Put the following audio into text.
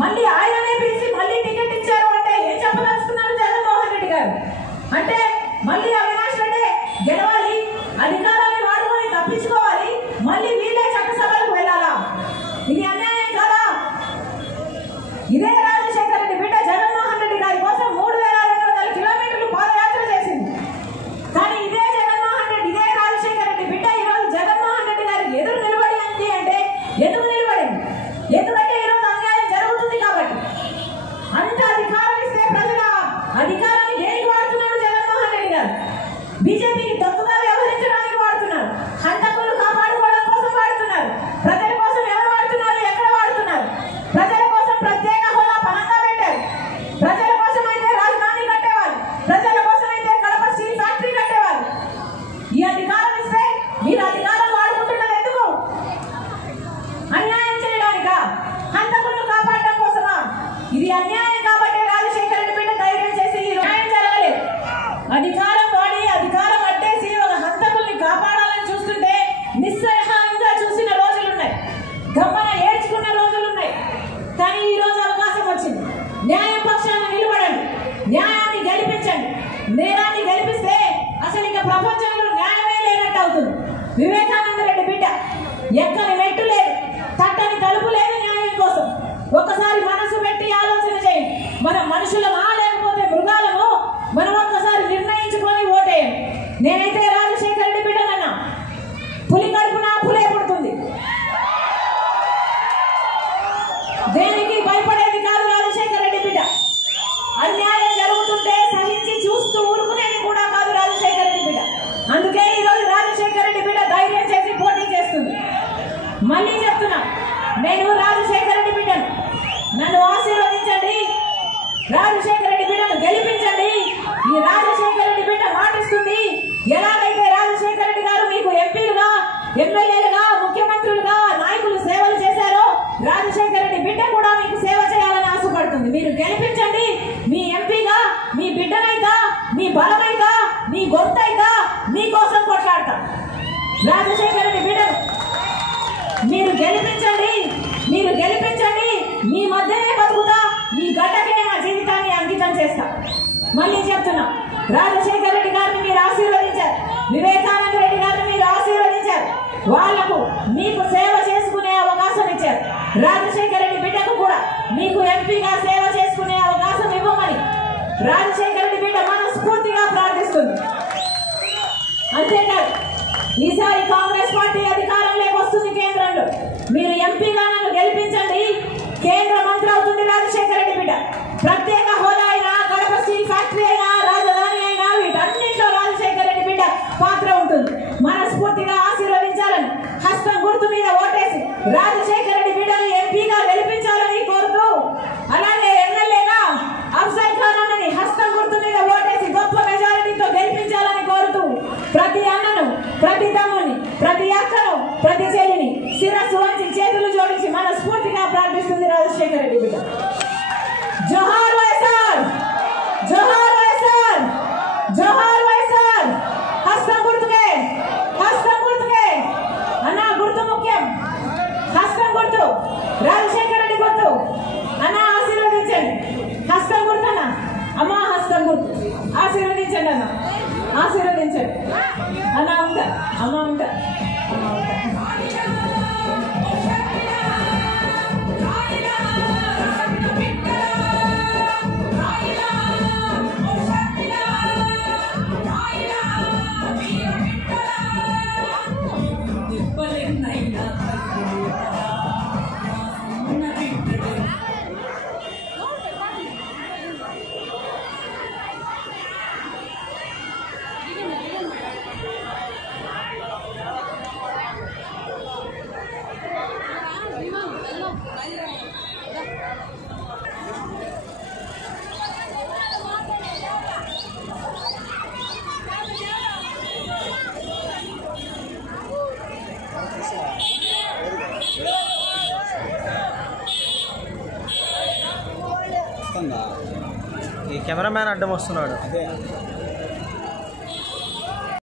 మళ్ళీ ఆయననే పిలిచి మళ్ళీ టికెట్ ఇచ్చారు అంటే ఏం చెప్పదలుచుకున్నారు జగన్మోహన్ రెడ్డి గారు? అంటే మళ్ళీ అవినాష్ రెడ్డి గెలవాలి, అధికారాన్ని వాడుకొని తప్పించుకోవాలి, మళ్ళీ వీళ్ళే చట్టసభలకు వెళ్ళాలా? ఇది అన్యాయం కాదా? ఇదే రాజశేఖర రెడ్డి బిడ్డ జగన్మోహన్ రెడ్డి గారి కోసం 3200 కిలోమీటర్లు పాదయాత్ర చేసింది. కానీ ఇదే జగన్మోహన్ రెడ్డి, ఇదే రాజశేఖర రెడ్డి బిడ్డ ఈరోజు జగన్మోహన్ రెడ్డి గారికి ఎదురు నిలబడి అంది అంటే ఎందుకు నిలబడింది? ఎందుకంటే ఈరోజు అన్యాయం జరుగుతుంది కాబట్టి. అంత అధికారం ఇస్తే ప్రజల అధికారాన్ని దేనికి వాడుతున్నాడు జగన్మోహన్ రెడ్డి గారు? బీజేపీకి తప్పుగా వ్యవహరించడానికి వాడుతున్నారు, హంతకులు కాపాడుకోవడం కోసం వాడుతున్నారు. ప్రజల కోసం ఎవరు వాడుతున్నారు? ఎక్కడ వాడుతున్నారు? ప్రజల కోసం ప్రత్యేక హోదా పనంగా పెట్టారు. ప్రజల కోసం అయితే రాజధాని కట్టేవాళ్ళు, ప్రజల కోసం అయితే కడప స్టీల్ ఫ్యాక్టరీ కట్టేవాళ్ళు. ఈ అధికారం ఇస్తే మీరు అధికారం వాడుకుంటున్నది ఎందుకు? అన్యాయం చేయడానికా? హంతకులను కాపాడడం కోసమా? ఇది అన్యాయం కాబట్టి రాజశేఖర రెడ్డి బిడ్డ ధైర్యం చేసి ఈ న్యాయం జరగలేదు. అధికారం వాడి అధికారం అట్టేసి ఒక హంతకుల్ని కాపాడాలని చూస్తుంటే నిస్సహాయంగా చూసిన రోజులున్నాయి, గమ్మన ఏడ్చుకున్న రోజులున్నాయి. కానీ ఈ రోజు అవకాశం వచ్చింది. న్యాయం పక్షాన నిలబడండి, న్యాయాన్ని గెలిపించండి. నేరాన్ని గెలిపిస్తే అసలు ఇక ప్రపంచంలో న్యాయమే లేనట్టు అవుతుంది. వివేకానంద రెడ్డి బిడ్డ ఎక్కని మెట్టు లేదు, తట్టని తలుపు లేదు న్యాయం కోసం. ఒక్కసారి మనసు పెట్టి ఆలోచన చేయండి. మనం మనుషులమా లేకపోతే మృగాలము? మనం ఒక్కసారి నిర్ణయించుకొని ఓటేయండి. నేనైతే రాజశేఖర రెడ్డి బిడ్డనన్నా, పులి కడుపున పులే పుడుతుంది, దేనికి భయపడేది కాదు రాజశేఖర రెడ్డి బిడ్డ. అన్యాయం జరుగుతుంటే సహించి చూస్తూ ఊరుకునేది కూడా కాదు రాజశేఖర రెడ్డి బిడ్డ. అందుకే ఈ రోజు రాజశేఖర రెడ్డి బిడ్డ ధైర్యం చేసి పోటీ చేస్తుంది. మళ్ళీ చెప్తున్నా, నేను రాజశేఖర రెడ్డి బిడ్డను, నన్ను ఆశీర్వదించండి, రాజశేఖర రెడ్డి బిడ్డను గెలిపించండి. ఈ రాజశేఖర రెడ్డి బిడ్డ మాటిస్తుంది, ఎలాగైతే రాజశేఖర రెడ్డి గారు మీకు ఎంపీలుగా, ఎమ్మెల్యేలుగా, ముఖ్యమంత్రులుగా, నాయకులు సేవలు చేశారో రాజశేఖర రెడ్డి బిడ్డ కూడా మీకు సేవ చేయాలని ఆశపడుతుంది. మీరు గెలిపించండి. మీ ఎంపీగా, మీ బిడ్డనైతా, మీ బలమైతా, మీ గొంతైతా మీకోసం కొట్లాడతా. రాజశేఖర రెడ్డి బిడ్డను మీరు గెలిపించండి, మీరు గెలిపించండి. మీ మధ్యనే బతుకుతా, ఈ గడ్డకే నా జీవితాన్ని అంకితం చేస్తా. మళ్ళీ చెప్తున్నా, రాజశేఖర రెడ్డి గారిని మీరు ఆశీర్వదించారు, వివేకానంద రెడ్డి గారిని మీరు ఆశీర్వదించారు. వాళ్లకు మీకు సేవ చేసుకునే అవకాశం ఇచ్చారు. రాజశేఖర రెడ్డి బిడ్డకు కూడా మీకు ఎంపీగా సేవ చేసుకునే అవకాశం ఇవ్వమని రాజశేఖర రెడ్డి బిడ్డ మనస్ఫూర్తిగా ప్రార్థిస్తుంది. అంతేకాదు, ఈసారి కాంగ్రెస్ పార్టీ అధికారంలోకి వస్తుంది కేంద్రంలో. మీరు ఎంపీగా నన్ను గెలిపించండి, కేంద్ర మంత్రి అవుతుంది రాజశేఖర రెడ్డి బిడ్డ. ప్రత్యేక హోదా అయినా, కడప స్టీల్ ఫ్యాక్టరీ అయినా, రాజధాని అయినా, వీటన్నింటిలో రాజశేఖర రెడ్డి బిడ్డ పాత్ర ఉంటుంది. మనస్ఫూర్తిగా ఆశీర్వదించాలని, హస్తం గుర్తు మీద ఓటేసి రాజశేఖర రెడ్డి బిడ్డను ఎంపీగా గెలిపించాలని కోరుతూ, అలాగే ఎమ్మెల్యేగా అఫ్జల్ ఖాన్ అన్నని హస్తం గుర్తు మీద ఓటేసి గొప్ప మెజారిటీతో గెలిపించాలని కోరుతూ, ప్రతి అన్నను, ప్రతి తమ్ముని, ప్రతి అక్కను, ప్రతి చెల్లిని శిరస్సు వంచి చేతులు జోడించి మనస్ఫూర్తిగా ప్రార్థిస్తుంది రాజశేఖర రెడ్డి బిడ్డ. జోహార్ వైఎస్ఆర్, జోహార్ వైఎస్ఆర్, జోహార్ వైఎస్ఆర్. హస్తం గుర్తుకే, హస్తం గుర్తుకే అన్న, గుర్తు ముఖ్యం. హస్తం గుర్తు, రాజశేఖర రెడ్డి గుర్తు అన్న, ఆశీర్వదించండి. హస్తం గుర్తు అన్న, అమ్మ హస్తం గుర్తు, ఆశీర్వదించండి అన్న, ఆశీర్వదించండి అన్న. ఉంటా అమ్మ, ఉంటా అమ్మ, ఉంటా. ఈ కెమెరామ్యాన్ అడ్డం వస్తున్నాడు.